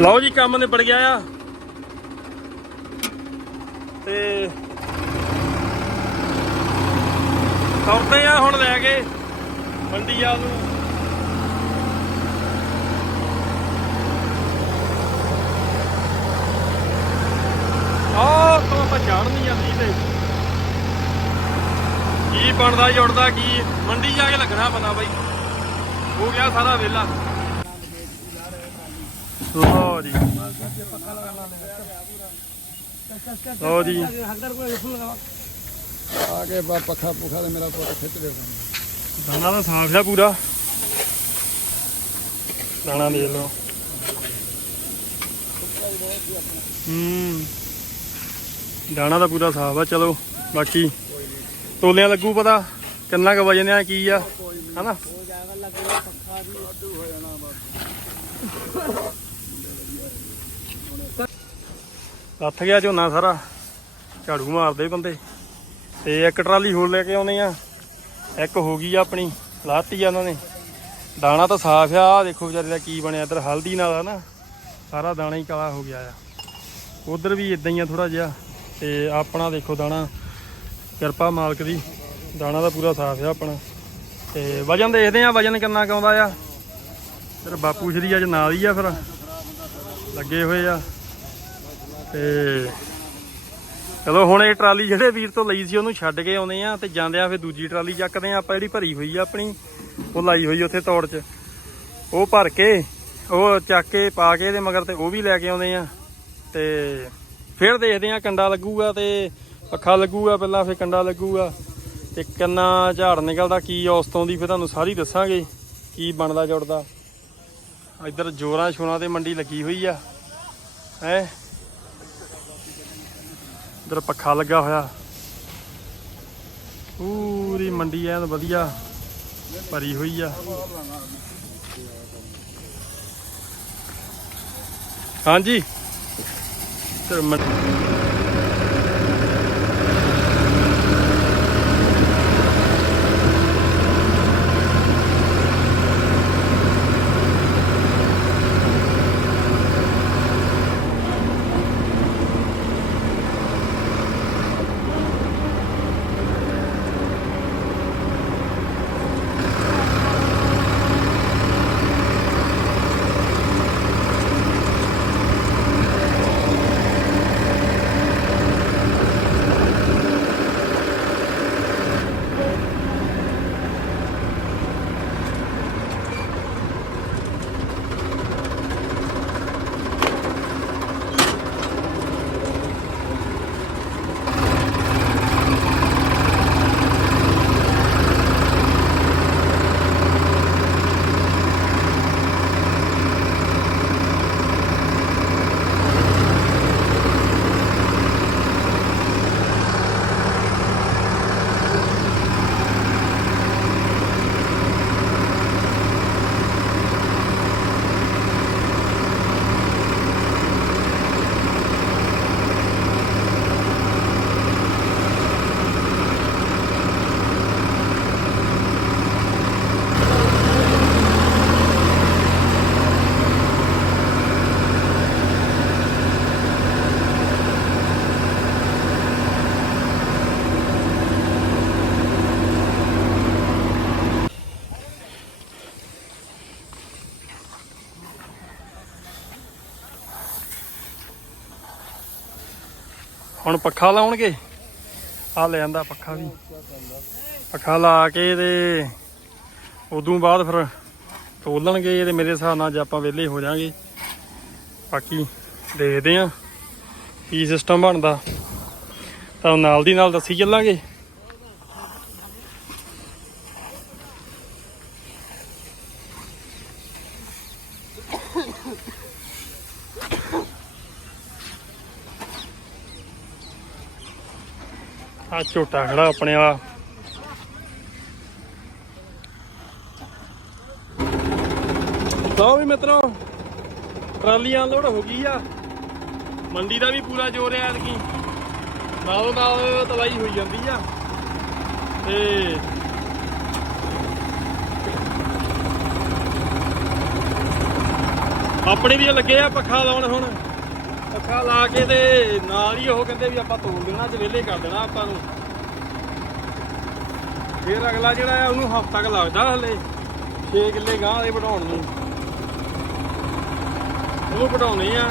ਲਓ ਜੀ, ਕੰਮ ਨਿਬੜ ਗਿਆ ਆ। ਤੇ ਤੁਰਦੇ ਆ ਹੁਣ ਲੈ ਕੇ ਮੰਡੀ ਨੂੰ। ਆਹ ਤੋਂ ਆਪਾਂ ਚੜ ਨਹੀਂ ਜਾਂਦੀ ਤੇ। ਕੀ ਬਣਦਾ, ਜੁੜਦਾ ਕੀ? ਮੰਡੀ ਜਾ ਕੇ ਲੱਗਣਾ ਪਤਾ ਬਾਈ। ਹੋ ਗਿਆ ਸਾਰਾ ਵੇਲਾ। ਲਓ ਜੀ। ਲਓ ਜੀ। ਆ ਕੇ ਬਾ ਪੱਖਾ ਪੁਖਾ ਤੇ ਮੇਰਾ ਪੁੱਤ ਖਿੱਚ ਦੇ ਦਾਣਾ ਤਾਂ ਸਾਫ਼ ਆ ਪੂਰਾ। ਦਾਣਾ ਦੇ ਲਓ। ਹੂੰ। ਦਾਣਾ ਤਾਂ ਪੂਰਾ ਸਾਫ਼ ਆ ਚਲੋ ਬਾਕੀ ਤੋਲਿਆਂ ਲੱਗੂ ਪਤਾ ਕਿੰਨਾ ਕੁ ਵਜਨ ਆ ਕੀ ਆ ਹਨਾ? ਲੱਥ ਗਿਆ ਝੋਨਾ ਸਾਰਾ, ਝਾੜੂ ਮਾਰਦੇ ਬੰਦੇ। ਤੇ ਇੱਕ ਟਰਾਲੀ ਹੋਰ ਲੈ ਕੇ ਆਉਨੇ ਆ। ਇੱਕ ਹੋ ਗਈ ਆ ਆਪਣੀ, ਲਾਤੀ ਆ ਉਹਨਾਂ ਨੇ। ਦਾਣਾ ਤਾਂ ਸਾਫ਼ ਆ, ਆਹ ਦੇਖੋ ਵਿਚਾਰੇ ਦਾ ਕੀ ਬਣਿਆ। ਇੱਧਰ ਹਲਦੀ ਨਾਲ ਆ ਨਾ, ਸਾਰਾ ਦਾਣਾ ਹੀ ਕਾਲਾ ਹੋ ਗਿਆ ਆ। ਉਧਰ ਵੀ ਇਦਾਂ ਹੀ ਆ ਥੋੜਾ ਜਿਹਾ। ਤੇ ਆਪਣਾ ਦੇਖੋ ਦਾਣਾ, ਕਿਰਪਾ ਮਾਲਕ ਦੀ। ਦਾਣਾ ਤਾਂ ਪੂਰਾ ਸਾਫ਼ ਆ ਆਪਣਾ। ਤੇ ਵਜਨ ਦੇਖਦੇ ਆ, ਵਜਨ ਕਿੰਨਾ ਕੁ ਆਉਂਦਾ ਆ। ਫਿਰ ਬਾਪੂ ਸ਼੍ਰੀ ਅੱਜ ਨਾਲ ਹੀ ਆ ਫਿਰ। ਲੱਗੇ ਹੋਏ ਆ। ਤੇ ਚਲੋ ਹੁਣ ਇਹ ਟਰਾਲੀ ਜਿਹੜੇ ਵੀਰ ਤੋਂ ਲਈ ਸੀ, ਉਹਨੂੰ ਛੱਡ ਕੇ ਆਉਨੇ ਆ ਤੇ ਜਾਂਦਿਆਂ ਫਿਰ ਦੂਜੀ ਟਰਾਲੀ ਚੱਕਦੇ ਆ, ਆਪਾਂ ਜਿਹੜੀ ਭਰੀ ਹੋਈ ਆ ਆਪਣੀ, ਉਹ ਲਾਈ ਹੋਈ ਉੱਥੇ ਤੋੜ 'ਚ। ਉਹ ਭਰ ਕੇ, ਉਹ ਚੱਕ ਕੇ ਪਾ ਕੇ ਇਹਦੇ ਮਗਰ ਤੇ ਉਹ ਵੀ ਲੈ ਕੇ ਆਉਨੇ ਆ। ਤੇ ਫਿਰ ਦੇਖਦੇ ਆ ਕੰਡਾ ਲੱਗੂਗਾ ਤੇ ਅੱਖਾਂ ਲੱਗੂਗਾ ਪਹਿਲਾਂ, ਫਿਰ ਕੰਡਾ ਲੱਗੂਗਾ। ਤੇ ਕਿੰਨਾ ਝਾੜ ਨਿਕਲਦਾ ਕੀ ਔਸਤ ਦੀ ਫਿਰ ਤੁਹਾਨੂੰ ਸਾਰੀ ਦੱਸਾਂਗੇ ਕੀ ਬਣਦਾ ਜੁੜਦਾ। ਇੱਧਰ ਜੋਰਾਂ ਸ਼ੋਰਾਂ ਤੇ ਮੰਡੀ ਲੱਗੀ ਹੋਈ ਆ। ਹੈ? ਇਧਰ ਪੱਖਾ ਲੱਗਾ ਹੋਇਆ। ਪੂਰੀ ਮੰਡੀ ਐਨ ਵਧੀਆ ਭਰੀ ਹੋਈ ਆ। ਹਾਂਜੀ। ਤੇ ਹੁਣ ਪੱਖਾ ਲਾਉਣਗੇ? ਆ ਲੈ ਆਂਦਾ ਪੱਖਾ ਵੀ। ਪੱਖਾ ਲਾ ਕੇ ਤੇ ਉਦੋਂ ਬਾਅਦ ਫਿਰ ਤੋਲਣਗੇ ਤੇ ਮੇਰੇ ਹਿਸਾਬ ਨਾਲ ਜੇ ਆਪਾਂ ਵਿਹਲੇ ਹੋ ਜਾਾਂਗੇ। ਬਾਕੀ ਦੇਖਦੇ ਆ ਕੀ ਸਿਸਟਮ ਬਣਦਾ। ਤਾਂ ਨਾਲ ਦੀ ਨਾਲ ਦੱਸੀ ਚੱਲਾਂਗੇ। ਆ ਝੋਟਾ ਖੜਾ ਆਪਣੇ ਵਾਲਾ। ਲਓ ਵੀ ਮਿੱਤਰੋ, ਟਰਾਲੀ ਅਨਲੋਡ ਹੋ ਗਈ ਆ। ਮੰਡੀ ਦਾ ਵੀ ਪੂਰਾ ਜ਼ੋਰ ਹੈ ਐਤਕੀ। ਨਾਲੋਂ ਨਾਲ ਤਲਾਈ ਹੋਈ ਜਾਂਦੀ ਆ। ਤੇ ਆਪਣੇ ਵੀ ਲੱਗੇ ਆ ਪੱਖਾ ਲਾਉਣ ਹੁਣ। ਪੱਖਾ ਲਾ ਕੇ ਤੇ ਨਾਲ ਹੀ ਉਹ ਕਹਿੰਦੇ ਵੀ ਆਪਾਂ ਤੋੜ ਦੇਣਾ ਤੇ ਵਿਹਲੇ ਕਰ ਦੇਣਾ ਆਪਾਂ ਨੂੰ। ਫਿਰ ਅਗਲਾ ਜਿਹੜਾ ਆ, ਉਹਨੂੰ ਹਫ਼ਤਾ ਕ ਲੱਗਦਾ ਹਲੇ। 6 ਕਿੱਲੇ ਗਾਂ ਦੇ ਵਢਾਉਣ ਨੂੰ। ਉਹਨੂੰ ਵਢਾਉਣੇ ਆ।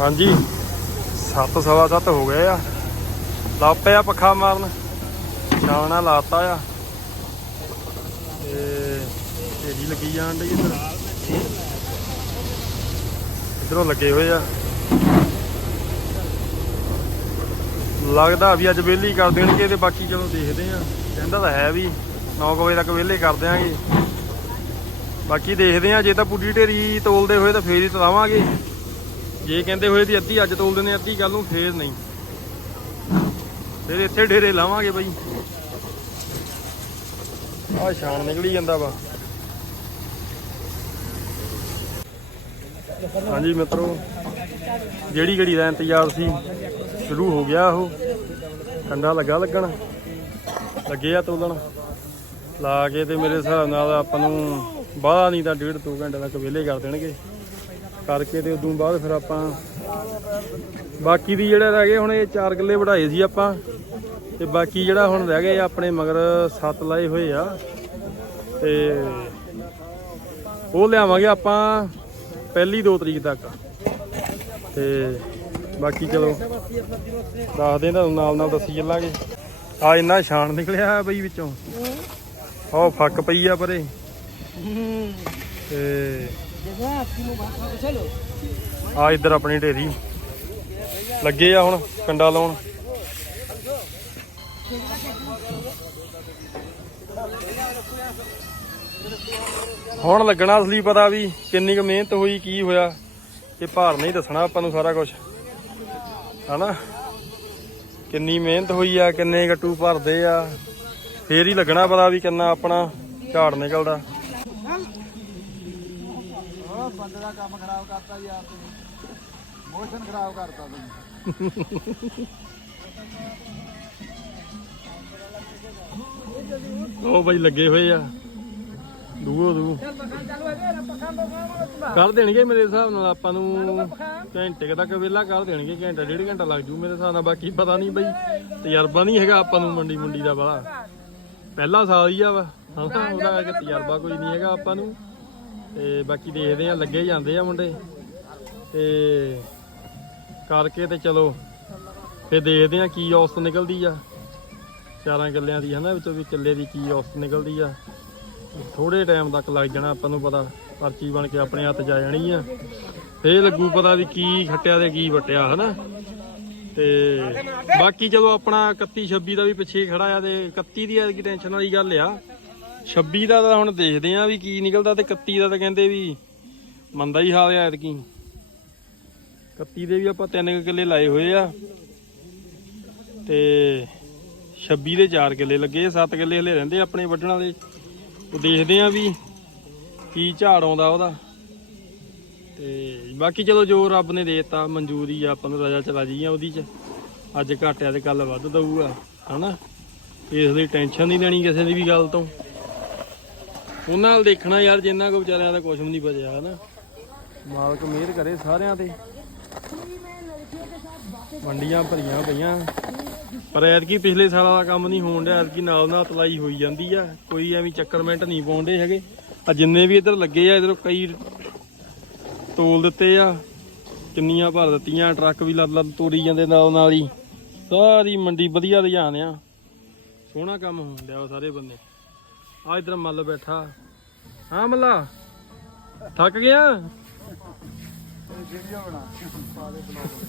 ਹਾਂਜੀ। ਸੱਤ ਸਵਾ ਸੱਤ ਹੋ ਗਏ ਆ। ਲਾ ਪਿਆ ਪੱਖਾ ਮਾਰਨ। ਛਾਵਣਾ ਲਾਤਾ ਆ। ਤੇ ਢੇਰੀ ਲੱਗੀ ਜਾਣ ਡਈ ਇੱਧਰ। ਇਧਰੋਂ ਲੱਗੇ ਹੋਏ ਆ। ਲੱਗਦਾ ਵੀ ਅੱਜ ਵਿਹਲੀ ਕਰ ਦੇਣਗੇ ਤੇ ਬਾਕੀ ਚਲੋ ਦੇਖਦੇ ਆ। ਕਹਿੰਦਾ ਤਾਂ ਹੈ ਵੀ 9 ਵਜੇ ਤੱਕ ਵਿਹਲੇ ਕਰ ਦਿਆਂਗੇ। ਬਾਕੀ ਦੇਖਦੇ ਆ, ਜੇ ਤਾਂ ਪੁੱਡੀ ਢੇਰੀ ਤੋਲਦੇ ਹੋਏ ਤਾਂ ਫੇਰ ਹੀ ਤਲਾਵਾਂਗੇ। ਜੇ ਕਹਿੰਦੇ ਹੋਏ ਵੀ ਅੱਧੀ ਅੱਜ ਤੋਲ ਦਿੰਦੇ ਅੱਧੀ ਕੱਲ ਨੂੰ ਫੇਰ ਨਹੀਂ। ਫਿਰ ਇੱਥੇ ਡੇਰੇ ਲਾਵਾਂਗੇ ਬਾਈ। ਆਹ ਸ਼ਾਨ ਨਿਕਲੀ ਜਾਂਦਾ ਵਾ। ਹਾਂਜੀ ਮਿੱਤਰੋ, ਜਿਹੜੀ ਘੜੀ ਦਾ ਇੰਤਜ਼ਾਰ ਸੀ, ਸ਼ੁਰੂ ਹੋ ਗਿਆ ਉਹ। ਕੰਡਾ ਲੱਗਾ ਲੱਗਣ, ਲੱਗੇ ਆ ਤੋਲਣ। ਲਾ ਕੇ ਤੇ ਮੇਰੇ ਹਿਸਾਬ ਨਾਲ ਆਪਾਂ ਨੂੰ ਬਾਹਲਾ ਨਹੀਂ ਤਾਂ ਡੇਢ ਦੋ ਘੰਟੇ ਤੱਕ ਵਿਹਲੇ ਕਰ ਦੇਣਗੇ। ਕਰਕੇ ਤੇ ਉਦੋਂ ਬਾਅਦ ਫਿਰ ਆਪਾਂ ਬਾਕੀ ਦੀ ਜਿਹੜਾ ਰਹਿ ਗਏ, ਹੁਣ ਇਹ ਚਾਰ ਕਿੱਲੇ ਵਢਾਏ ਸੀ ਆਪਾਂ। ਤੇ ਬਾਕੀ ਜਿਹੜਾ ਹੁਣ ਰਹਿ ਗਏ ਆਪਣੇ ਮਗਰ ਸੱਤ ਲਾਏ ਹੋਏ ਆ। ਤੇ ਉਹ ਲਿਆਵਾਂਗੇ ਆਪਾਂ ਪਹਿਲੀ 2 ਤਰੀਕ ਤੱਕ। ਤੇ ਬਾਕੀ ਚਲੋ ਦੱਸਦੇ ਤੁਹਾਨੂੰ ਨਾਲ ਨਾਲ ਦੱਸੀ ਚੱਲਾਂਗੇ। ਆ ਇੰਨਾ ਛਾਣ ਨਿਕਲਿਆ ਬਈ ਵਿੱਚੋਂ। ਉਹ ਫੱਕ ਪਈ ਆ ਪਰੇ। ਤੇ ਆ ਇੱਧਰ ਆਪਣੀ ਢੇਰੀ। ਲੱਗੇ ਆ ਹੁਣ, ਕੰਡਾ ਲਾਉਣ। ਹੁਣ ਲੱਗਣਾ ਅਸਲੀ ਪਤਾ ਵੀ ਕਿੰਨੀ ਕੁ ਮਿਹਨਤ ਹੋਈ, ਕੀ ਹੋਇਆ। ਇਹ ਭਾਰ ਨਹੀਂ ਦੱਸਣਾ ਆਪਾਂ ਨੂੰ ਸਾਰਾ ਕੁਝ ਹਨਾ? ਕਿੰਨੀ ਮਿਹਨਤ ਹੋਈ ਆ, ਕਿੰਨੇ ਗੱਟੂ ਭਰਦੇ ਆ। ਫੇਰ ਹੀ ਲੱਗਣਾ ਪਤਾ ਵੀ ਕਿੰਨਾ ਆਪਣਾ ਝਾੜ ਨਿਕਲਦਾ। ਉਹ ਬੰਦੇ ਦਾ ਕੰਮ ਖਰਾਬ ਕਰਤਾ ਯਾਰ ਤੂੰ ਮੋਸ਼ਨ ਖਰਾਬ ਕਰਤਾ ਤੂੰ ਉਹ ਬਾਈ ਲੱਗੇ ਹੋਏ ਆ। ਦੂਓ ਦੂ ਕਰ ਦੇਣਗੇ ਮੇਰੇ ਹਿਸਾਬ ਨਾਲ ਆਪਾਂ ਨੂੰ ਘੰਟੇ ਕੁ ਤੱਕ ਵਿਹਲਾ ਕਰ ਦੇਣਗੇ ਘੰਟਾ ਡੇਢ ਘੰਟਾ ਲੱਗ ਜੂ ਮੇਰੇ ਹਿਸਾਬ ਨਾਲ ਬਾਕੀ ਪਤਾ ਨਹੀਂ ਬਾਈ ਤਜਰਬਾ ਨਹੀਂ ਹੈਗਾ ਆਪਾਂ ਨੂੰ ਮੰਡੀ ਮੁੰਡੀ ਦਾ ਬਾਹਲਾ ਪਹਿਲਾ ਸਾਲ ਹੀ ਆ ਵਾ। ਹਨਾ ਉਹਦਾ ਤਜਰਬਾ ਕੋਈ ਨਹੀਂ ਹੈਗਾ ਆਪਾਂ ਨੂੰ। ਤੇ ਬਾਕੀ ਦੇਖਦੇ ਆ, ਲੱਗੇ ਜਾਂਦੇ ਆ ਮੁੰਡੇ। ਤੇ ਕਰਕੇ ਤੇ ਚਲੋ ਫੇ ਦੇਖਦੇ ਆ ਕੀ ਔਸਤ ਨਿਕਲਦੀ ਆ। ਚਾਰਾਂ ਕਿੱਲਿਆਂ ਦੀ ਹਨਾ, ਵਿੱਚੋਂ ਵੀ ਕਿੱਲੇ ਦੀ ਕੀ ਔਸਤ ਨਿਕਲਦੀ ਆ। ਥੋੜੇ ਟਾਈਮ ਤੱਕ ਲੱਗ ਜਾਣਾ ਆਪਾਂ ਨੂੰ ਪਤਾ, ਪਰਚੀ ਬਣ ਕੇ ਆਪਣੇ ਹੱਥ 'ਚ ਜਾਣੀ ਆ। ਫੇਰ ਲੱਗੂ ਪਤਾ ਵੀ ਕੀ ਖੱਟਿਆ ਤੇ ਕੀ ਵਟਿਆ, ਹਨਾ। ਤੇ ਬਾਕੀ ਚਲੋ ਆਪਣਾ 31 26 ਦਾ ਵੀ ਪਿੱਛੇ ਖੜਾ ਆ ਤੇ 31 ਦੀ ਐਤਕੀ ਟੈਨਸ਼ਨ ਵਾਲੀ ਗੱਲ ਆ। 26 ਦਾ ਤਾਂ ਹੁਣ ਦੇਖਦੇ ਆ ਵੀ ਕੀ ਨਿਕਲਦਾ ਤੇ 31 ਦਾ ਤਾਂ ਕਹਿੰਦੇ ਵੀ ਮੰਦਾ ਹੀ ਹਾਲ ਆ ਐਤਕੀ। 31 ਦੇ ਵੀ ਆਪਾਂ ਤਿੰਨ ਕਿੱਲੇ ਲਾਏ ਹੋਏ ਆ। ਤੇ 26 ਦੇ 4 ਕਿੱਲੇ ਲੱਗੇ 7 ਕਿੱਲੇ ਹਲੇ ਰਹਿੰਦੇ ਆਪਣੇ ਵੱਢਣ ਵਾਲੇ। ਉਹ ਦੇਖਦੇ ਆ ਵੀ ਕੀ ਝਾੜ ਆਉਂਦਾ ਉਹਦਾ। ਤੇ ਬਾਕੀ ਚਲੋ ਜੋ ਰੱਬ ਨੇ ਦੇਤਾ, ਮਨਜ਼ੂਰੀ ਆ, ਆਪਾਂ ਨੂੰ ਰਜਾ ਚਲਾ ਜੀ ਆ ਉਹਦੀ ਚ। ਅੱਜ ਘਾਟਿਆ ਤੇ ਕੱਲ ਵੱਧ ਦਊਗਾ, ਹਨਾ? ਇਸ ਲਈ ਟੈਨਸ਼ਨ ਨਹੀਂ ਲੈਣੀ ਕਿਸੇ ਦੀ ਵੀ ਗੱਲ ਤੋਂ। ਉਹਨਾਂ ਨਾਲ ਦੇਖਣਾ ਯਾਰ, ਜਿੰਨਾ ਕੋ ਵਿਚਾਰਿਆਂ ਦਾ ਕੁਝ ਵੀ ਨਹੀਂ ਬਚਿਆ, ਹਨਾ। ਮਾਲਕ ਮਿਹਰ ਕਰੇ ਸਾਰਿਆਂ ਤੇ। ਮੰਡੀਆਂ ਭਰੀਆਂ ਪਈਆਂ। ਪਰ ਐਤਕੀ ਪਿਛਲੇ ਸਾਲਾਂ ਦਾ ਕੰਮ ਨਹੀਂ ਹੋਣ ਡਿਆ, ਐਤਕੀ ਨਾਲ ਨਾਲ ਤਲਾਈ ਹੋਈ ਜਾਂਦੀ ਆ। ਕੋਈ ਐਵੇਂ ਚੱਕਰਮੈਂਟ ਨਹੀਂ ਪਾਉਂਦੇ ਹੈਗੇ। ਆ ਜਿੰਨੇ ਵੀ ਇੱਧਰ ਲੱਗੇ ਆ, ਇਧਰੋਂ ਕਈ ਤੋਲ ਦਿੱਤੇ ਆ। ਕਿੰਨੀਆਂ ਭਰ ਦਿੱਤੀਆਂ, ਟਰੱਕ ਵੀ ਲੱਦ ਲੱਦ ਤੋਰੀ ਜਾਂਦੇ ਨਾਲ ਨਾਲ ਹੀ। ਸਾਰੀ ਮੰਡੀ ਵਧੀਆ ਰੁਝਾਨ ਆ। ਸੋਹਣਾ ਕੰਮ ਹੋਣ ਡਿਆ ਸਾਰੇ ਬੰਦੇ। ਆ ਇਧਰ ਮੱਲ ਬੈਠਾ। ਹਾਂ ਮੱਲਾ ਥੱਕ ਗਿਆ? ਵੀਡੀਓ ਬਣਾ। ਪਾ ਦੇ ਬਲੌਗ